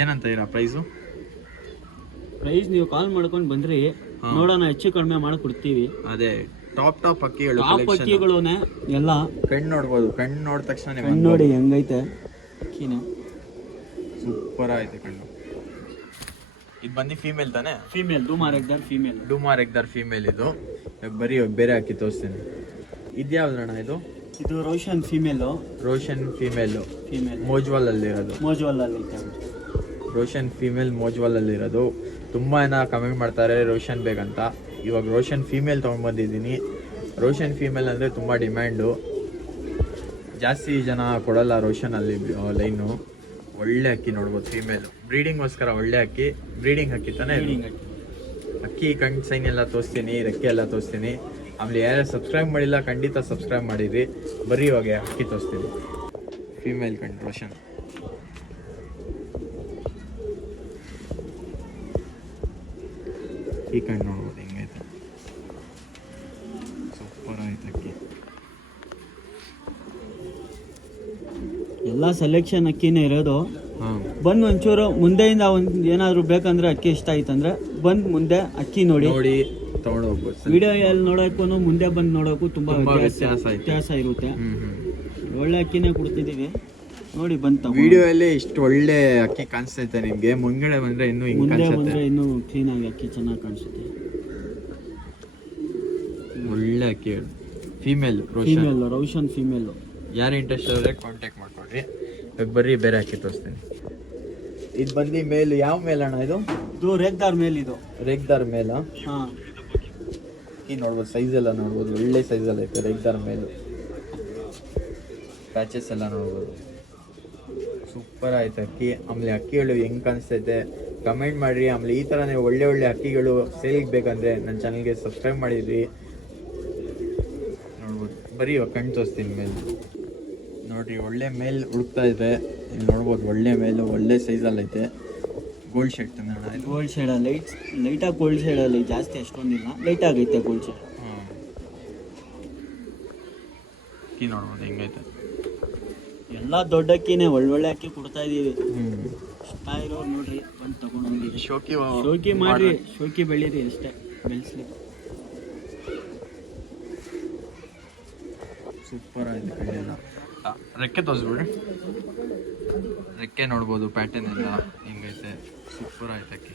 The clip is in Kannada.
ಏನಂತ ಇರ ಪ್ರೈಸು? ಪ್ರೈಸ್ ನೀವು ಕಾಲ್ ಮಾಡ್ಕೊಂಡು ಬಂದ್ರಿ, ನೋಡೋಣ, ಹೆಚ್ಚು ಕಡಿಮೆ ಮಾಡಿ ಕೊಡ್ತೀವಿ. ಅದೇ ಟಾಪ್ ಅಕ್ಕಿಗಳು, ಟಾಪ್ ಅಕ್ಕಿಗಳೇ ಎಲ್ಲ. ಕಣ್ಣು ನೋಡ್ಬೋದು, ಕಣ್ಣು ನೋಡಿದ ತಕ್ಷಣ ಕಣ್ಣು ನೋಡಿ ಹೆಂಗೈತೆ ಅಕ್ಕಿನ, ಸೂಪರ್ ಐತೆ ಕಣ್ಣು. ಇದು ಬಂದು ಫೀಮೇಲ್ ತಾನೆ? ಫೀಮೇಲ್, ಡುಮಾರ್ ಎಗ್ದಾರ್ ಫೀಮೇಲ್. ಇದು ಬರೀ ಬೇರೆ ಅಕ್ಕಿ ತೋರಿಸ್ತೀನಿ. ಇದ್ಯಾವ್ದಣ್ಣ ಇದು? ಇದು ರೋಷನ್ ಫೀಮೇಲು. ಮೋಜ್ವಾಲ್ ಅಲ್ಲಿರೋದು. ರೋಷನ್ ಫೀಮೇಲ್ ಮೋಜ್ವಾಲ್ ಅಲ್ಲಿರೋದು. ತುಂಬ ಜನ ಕಮೆಂಟ್ ಮಾಡ್ತಾರೆ ರೋಷನ್ ಬೇಕಂತ. ಇವಾಗ ರೋಷನ್ ಫೀಮೇಲ್ ತೊಗೊಂಡ್ಬಂದಿದ್ದೀನಿ. ರೋಷನ್ ಫೀಮೇಲ್ ಅಂದರೆ ತುಂಬ ಡಿಮ್ಯಾಂಡು, ಜಾಸ್ತಿ ಜನ ಕೊಡಲ್ಲ ರೋಷನ್ ಅಲ್ಲಿ ಲೈನು. ಒಳ್ಳೆ ಅಕ್ಕಿ ನೋಡ್ಬೋದು, ಫೀಮೇಲು ಬ್ರೀಡಿಂಗ್ಗೋಸ್ಕರ ಒಳ್ಳೆ ಅಕ್ಕಿ. ಬ್ರೀಡಿಂಗ್ ಅಕ್ಕಿ ತಾನೇ? ಅಕ್ಕಿ ಕಣ್ ಸೈನ್ ಎಲ್ಲ ತೋರಿಸ್ತೀನಿ, ರೆಕ್ಕೆ ಎಲ್ಲ ತೋರಿಸ್ತೀನಿ. ಆಮೇಲೆ ಯಾರು ಸಬ್ಸ್ಕ್ರೈಬ್ ಮಾಡಿಲ್ಲ ಖಂಡಿತ ಸಬ್ಸ್ಕ್ರೈಬ್ ಮಾಡಿರಿ. ಬರೀ ಇವಾಗ ಅಕ್ಕಿ ತೋರಿಸ್ತೀನಿ. ಫೀಮೇಲ್ ಕಣ್ ರೋಷನ್. ಈ ಕಣ್ಣು ನೋಡ್ಬೋದು ಹೆಂಗೈತೆ, ಸೂಪರ್ ಆಯ್ತು ಅಕ್ಕಿ. ಎಲ್ಲ ಸೆಲೆಕ್ಷನ್ ಅಕ್ಕಿನೇ ಇರೋದು. ಬಂದು ಒಂಚೂರು ಮುಂದೆಯಿಂದ ಏನಾದ್ರು ಬೇಕಂದ್ರೆ ಅಕ್ಕಿ ಇಷ್ಟ ಆಯ್ತಂದ್ರೆ ಬಂದು ಮುಂದೆ ಅಕ್ಕಿ ನೋಡಿ ತಗೊಂಡು ಹೋಗ್ಬೋದು. ವಿಡಿಯೋಯಲ್ಲಿ ನೋಡೋಕ್ಕೂ ಮುಂದೆ ಬಂದು ನೋಡೋಕ್ಕೂ ತುಂಬಾ ವ್ಯತ್ಯಾಸ ಇರುತ್ತೆ. ಒಳ್ಳೆ ಅಕ್ಕಿನೇ ಕೊಡ್ತಿದ್ದೀವಿ ನೋಡಿ, ಬಂತ ವಿಡಿಯೋಲ್ಲಿ ಇಷ್ಟು ಒಳ್ಳೆ ಅಕ್ಕಿ ಕಾಣಿಸ್ತೈತೆ ನಿಮ್ಗೆ, ಮುಂದ್ಗಡೆ ಬಂದ್ರೆ ಇನ್ನೂ ಇನ್ನೂ ಕ್ಲೀನ್ ಆಗಿ ಅಕ್ಕಿ ಚೆನ್ನಾಗಿ ಕಾಣಿಸುತ್ತೆ. ಒಳ್ಳೆ ಅಕ್ಕಿ ಫೀಮೇಲ್ ರೋಷನ್ ಫೀಮೇಲ್. ಯಾರು ಇಂಟ್ರೆಸ್ಟ್ ಆದರೆ ಕಾಂಟ್ಯಾಕ್ಟ್ ಮಾಡ್ಕೊಳ್ರಿ. ಬರ್ರಿ ಬೇರೆ ಅಕ್ಕಿ ತೋರಿಸ್ತೀನಿ. ಇದು ಬಂದು ಮೇಲ್, ಯಾವ ಮೇಲ್ ಅಣ್ಣ ಇದು? ರೇಗ್ದಾರ್ ಮೇಲ್. ಇದು ರೇಗ್ದಾರ್ ಮೇಲ. ಅಕ್ಕಿ ನೋಡ್ಬೋದು, ಸೈಜ್ ಎಲ್ಲ ನೋಡ್ಬೋದು, ಒಳ್ಳೆ ಸೈಜಲ್ಲಿ ಐತೆ ರೇಗ್ದಾರ್ ಮೇಲು. ಪ್ಯಾಚಸ್ ಎಲ್ಲ ನೋಡ್ಬೋದು, ಸೂಪರ್ ಆಯ್ತು ಅಕ್ಕಿ. ಆಮೇಲೆ ಅಕ್ಕಿಗಳು ಹೆಂಗೆ ಕಾಣಿಸ್ತೈತೆ ಕಮೆಂಟ್ ಮಾಡಿರಿ. ಆಮೇಲೆ ಈ ಥರನೇ ಒಳ್ಳೆ ಅಕ್ಕಿಗಳು ಸೇಲ್ಗೆ ಬೇಕಂದರೆ ನನ್ನ ಚಾನಲ್ಗೆ ಸಬ್ಸ್ಕ್ರೈಬ್ ಮಾಡಿದ್ರಿ. ನೋಡ್ಬೋದು, ಬರೀ ಇವಾಗ ಕಣ್ಣು ತೋರಿಸ್ತೀನಿ ಮೇಲ್ ನೋಡಿರಿ. ಒಳ್ಳೆ ಮೇಲ್ ಹುಡುಕ್ತಾ ಇದೆ, ಇಲ್ಲಿ ನೋಡ್ಬೋದು. ಒಳ್ಳೆ ಮೇಲು, ಒಳ್ಳೆ ಸೈಜಲ್ಲಿ ಐತೆ. ಗೋಲ್ಡ್ ಶೇಡ್ ತಂದಣ್ಣ, ಗೋಲ್ಡ್ ಶೇಡ್ ಲೈಟಾಗಿ ಗೋಲ್ಡ್ ಶೇಡಲ್ಲಿ, ಜಾಸ್ತಿ ಅಷ್ಟೊಂದಿಲ್ಲ, ಲೈಟಾಗಿ ಐತೆ ಗೋಲ್ಡ್ ಶೇಡ್. ಅಕ್ಕಿ ನೋಡ್ಬೋದು ಹೆಂಗೈತೆ. ಎಲ್ಲ ದೊಡ್ಡ ಅಕ್ಕಿನೇ, ಒಳ್ಳೊಳ್ಳೆ ಅಕ್ಕಿ ಕೊಡ್ತಾ ಇದೀವಿ. ಇಷ್ಟ ಇರೋರು ನೋಡ್ರಿ, ಬಂದು ತಗೊಂಡೋಗಿ ಶೋಕಿ ಮಾಡ್ರಿ, ಶೋಕಿ ಬೆಳೀರಿ ಅಷ್ಟೇ, ಬೆಳೆಸ್ಲಿ. ಸೂಪರ್ ಆಯ್ತು ಕಡೆಯೆಲ್ಲ. ರೆಕ್ಕೆ ತೋರಿಸ್ಬಿಡ್ರಿ, ರೆಕ್ಕೆ ನೋಡ್ಬೋದು, ಪ್ಯಾಟರ್ನ್ ಎಲ್ಲ ಹೆಂಗೈತೆ, ಸೂಪರ್ ಆಯ್ತು ಅಕ್ಕಿ.